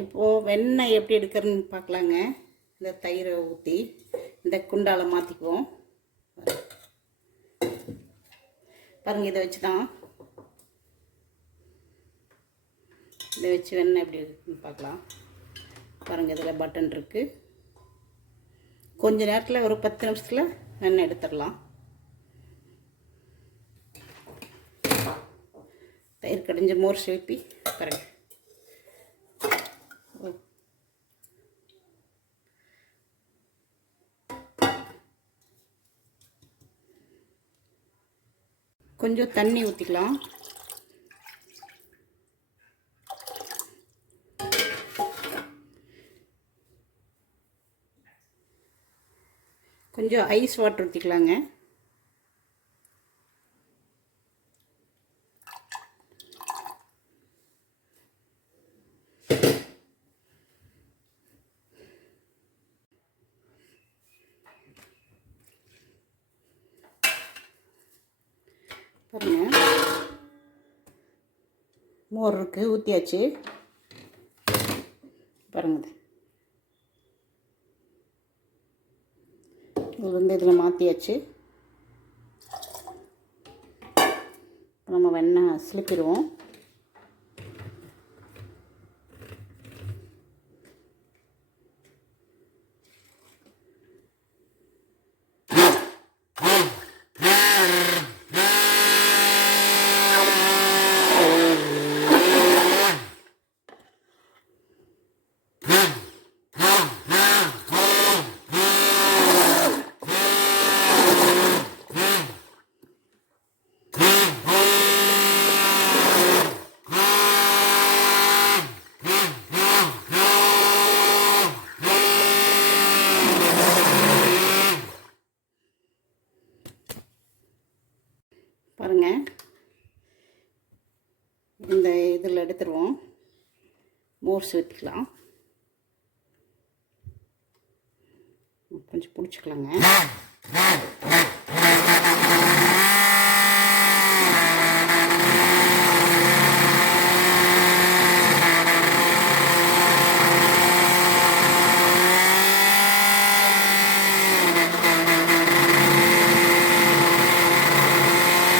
இப்போது வெண்ணெய் எப்படி எடுக்கிறதுன்னு பார்க்கலாங்க. இந்த தயிரை ஊற்றி இந்த குண்டால மாற்றிக்குவோம் பாருங்கள் இதை வச்சு தான் இதை வச்சு வெண்ணெய் எப்படி இருக்குன்னு பார்க்கலாம். பாருங்கள் இதில் பட்டன் இருக்குது கொஞ்ச நேரத்தில் ஒரு பத்து நிமிஷத்தில் வெண்ணெய் எடுத்துடலாம். தயிர் கடைஞ்ச மோர் செலுப்பி பாருங்கள் கொஞ்சம் தண்ணி ஊற்றிக்கலாம் கொஞ்சம் ஐஸ் வாட்டர் ஊற்றிக்கலாங்க பாருங்க மோர் இருக்குது ஊற்றியாச்சு பாருங்க இது. வந்து இதில் மாற்றியாச்சு நம்ம வெண்ணெய் சிலிப்பிடுவோம் மோர் சேர்த்துக்கலாம் கொஞ்சம் பிடிச்சிக்கலாங்க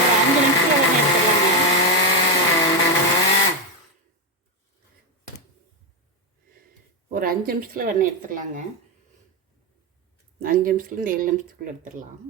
ஒரு அஞ்சு நிமிஷத்தில் உடனே எடுத்துடலாங்க ஒரு அஞ்சு நிமிஷத்தில் வெண்ணெய் எடுத்துடலாங்க. அஞ்சு நிமிஷத்துலேருந்து ஏழு நிமிஷத்துக்குள்ளே எடுத்துடலாம்.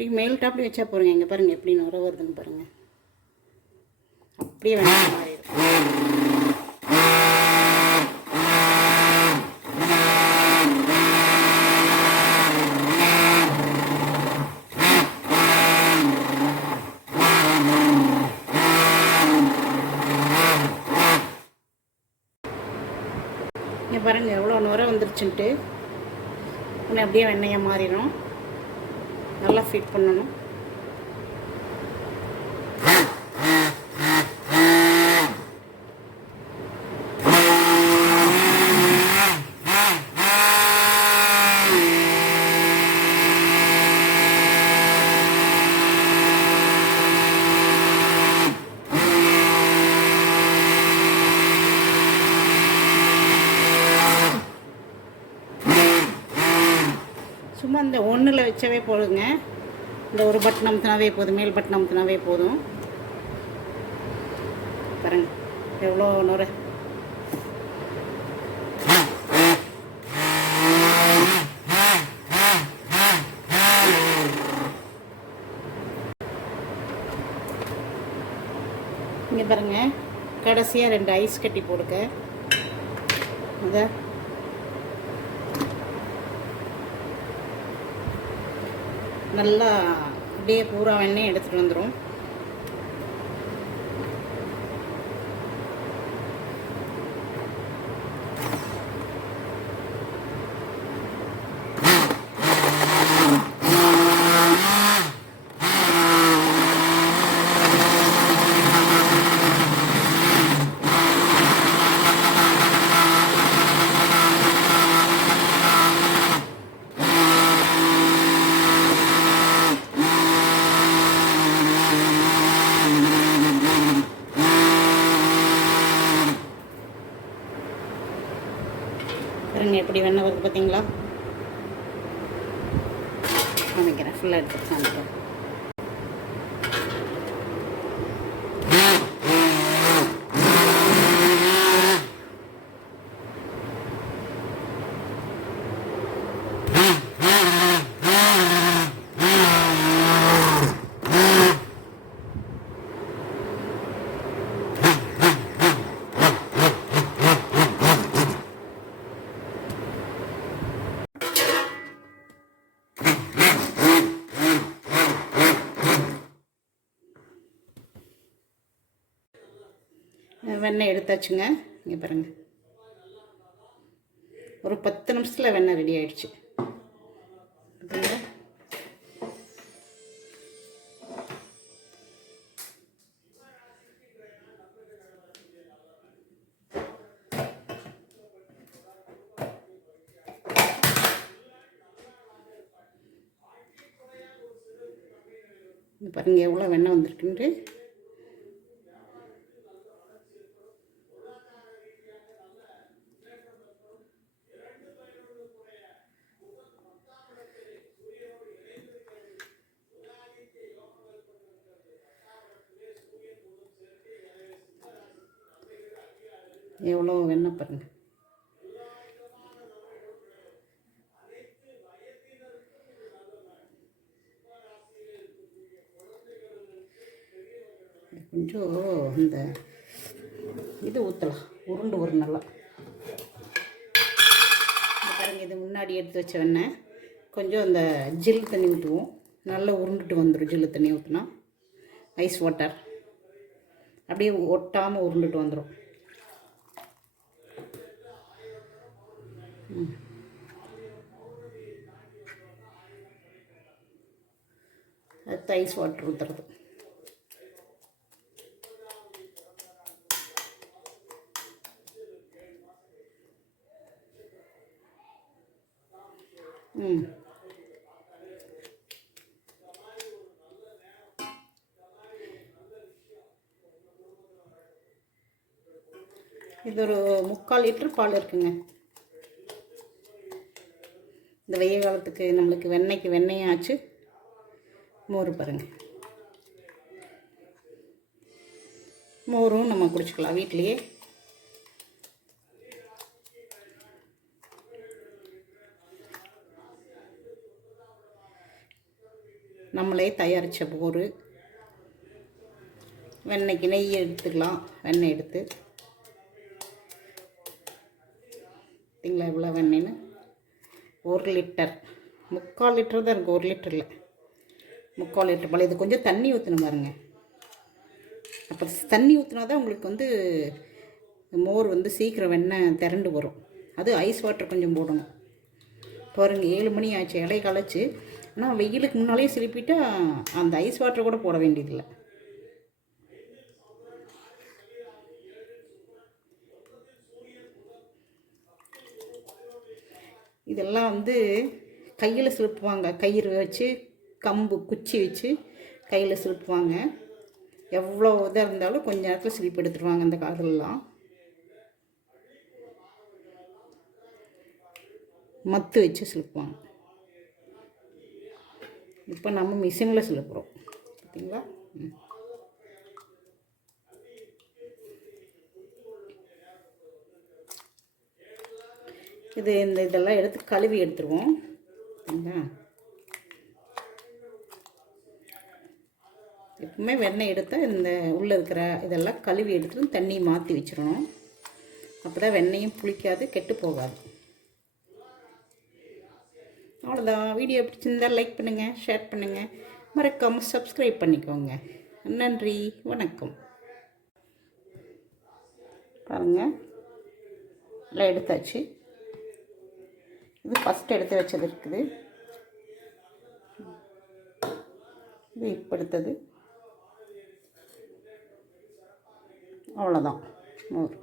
இப்படி மேல் டாப்ல வச்சா போகிறேங்க இங்கே பாருங்கள் எப்படி நுர வருதுன்னு பாருங்கள் அப்படியே வெண்ணெய் மாதிரி இருக்கும். பாருங்கள் எவ்வளோ நுர வந்துருச்சுன்ட்டு. உன்னை அப்படியே வெண்ணையை மாறிடும் நல்லா ஃபிட் பண்ணணும். அந்த இந்த ஒன்றில் வச்சவே போதுங்க. இந்த ஒரு பட்டன் அமுத்தினாவே போதும். மேல் பட்டன் அமுத்தினாவே போதும். பாருங்க. எவ்வளோ நுர. இங்கே பாருங்க. கடைசியாக ரெண்டு ஐஸ் கட்டி போடுங்க. இதை நல்லா அப்படியே பூரா வெண்ணெய் எடுத்துகிட்டு வந்துடும் பாருங்க எப்படி வெண்ணெய் வருது பார்த்தீங்களா? நினைக்கிறேன். ஃபுல்லாக எடுத்து காமிக்கிறேன் வெண்ணெய் எடுத்தாச்சுங்க. இங்கே பாருங்கள் ஒரு பத்து நிமிஷத்தில் வெண்ணெய் ரெடி ஆயிடுச்சு. பார்த்தீங்களா? பாருங்க எவ்வளோ வெண்ணெய் வந்திருக்குன்ட்டு. எவ்வளோ வெண்ணெய் பாருங்க. கொஞ்சம் இந்த இது ஊற்றலாம் உருண்டு ஒரு நல்லா. பாருங்க இது முன்னாடி எடுத்து வச்ச வெண்ணெய். கொஞ்சம் அந்த ஜில் தண்ணி ஊற்றுவோம் நல்லா உருண்டுட்டு வந்துடும் ஜில்லு தண்ணி ஊற்றினா ஐஸ் வாட்டர் அப்படியே ஒட்டாமல் உருண்டுட்டு வந்துடும் அடுத்து ஐஸ் வாட்டர் ஊற்றுறது ம். இது ஒரு முக்கால் லிட்டர் பால் இருக்குங்க. இந்த வெயில் காலத்துக்கு நம்மளுக்கு வெண்ணெய்க்கு வெண்ணெயும் ஆச்சு. மோர் பாருங்கள் மோரும் நம்ம குடிச்சுக்கலாம் வீட்லேயே. நம்மளே தயாரித்த மோர். வெண்ணெய்க்கு நெய் எடுத்துக்கலாம். வெண்ணெய் எடுத்து. பார்த்தீங்களா எவ்வளோ வெண்ணெய்னு ஒரு லிட்டர். முக்கால் லிட்டர் தான் இருக்குது ஒரு லிட்டர் இல்லை முக்கால் லிட்டர் போல் இது கொஞ்சம் தண்ணி ஊற்றணும் பாருங்க. அப்போ தண்ணி ஊற்றினா தான் உங்களுக்கு வந்து மோர் வந்து சீக்கிரம் வெண்ணெய் திரண்டு வரும். அது ஐஸ் வாட்டர் கொஞ்சம் போடணும். பாருங்க ஏழு மணி ஆச்சு இலை களைச்சு. ஆனால் வெயிலுக்கு முன்னாலேயே சிரிப்பிட்டால் அந்த ஐஸ் வாட்டர் கூட போட வேண்டியதில்லை. இதெல்லாம் வந்து கையில் சிலுப்புவாங்க கயிறு வச்சு கம்பு குச்சி வச்சு கையில் சிலுப்புவாங்க எவ்வளோ இதாக இருந்தாலும் கொஞ்ச நேரத்தில் சிலிப்பு எடுத்துருவாங்க அந்த காலத்துலலாம் மத்து வச்சு சிலுப்புவாங்க. இப்போ நம்ம மிஷினில் சிலுப்புறோம். பார்த்தீங்களா ம். இது இந்த இதெல்லாம் எடுத்து கழுவி எடுத்துருவோம். சரிங்களா? எப்பவுமே வெண்ணெய் எடுத்தால் இந்த உள்ளே இருக்கிற இதெல்லாம் கழுவி எடுத்துட்டு தண்ணி மாற்றி வச்சிடணும். அப்போ தான் வெண்ணெயும் புளிக்காது கெட்டு போகாது. அவ்வளோதான் வீடியோ பிடிச்சிருந்தால் லைக் பண்ணுங்கள் ஷேர் பண்ணுங்கள் மறக்காமல் சப்ஸ்கிரைப் பண்ணிக்கோங்க. நன்றி வணக்கம். பாருங்கள் எல்லாம் எடுத்தாச்சு. இது ஃபஸ்ட் எடுத்து வச்சது இருக்குது. இது இப்போ எடுத்தது. அவ்வளோதான் மோர்